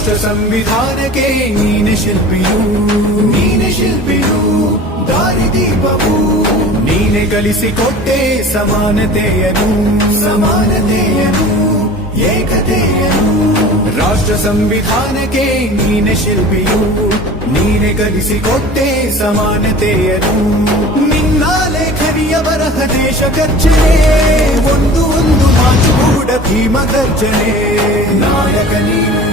ರಾಷ್ಟ್ರ ಸಂವಿಧಾನಕ್ಕೆ ನೀನೆ ಶಿಲ್ಪಿಯು ದಾರಿದೀಪವು ನೀನೆ ಕಲಿಸಿಕೊಟ್ಟೆ ಸಮಾನತೆಯನು ಏಕತೆಯನು ರಾಷ್ಟ್ರ ಸಂವಿಧಾನಕ್ಕೆ ನೀನೆ ಶಿಲ್ಪಿಯು ನೀನೆ ಕಲಿಸಿಕೊಟ್ಟೆ ಸಮಾನತೆಯನು ನಿನ್ನ ಲೇಖನಿಯ ಬರಹ ದೇಶ ಖರ್ಚನೆ ಒಂದು ಮಾತು ಕೂಡ ಭೀಮ ಗರ್ಜನೆ ನಾಯಕ ನೀನು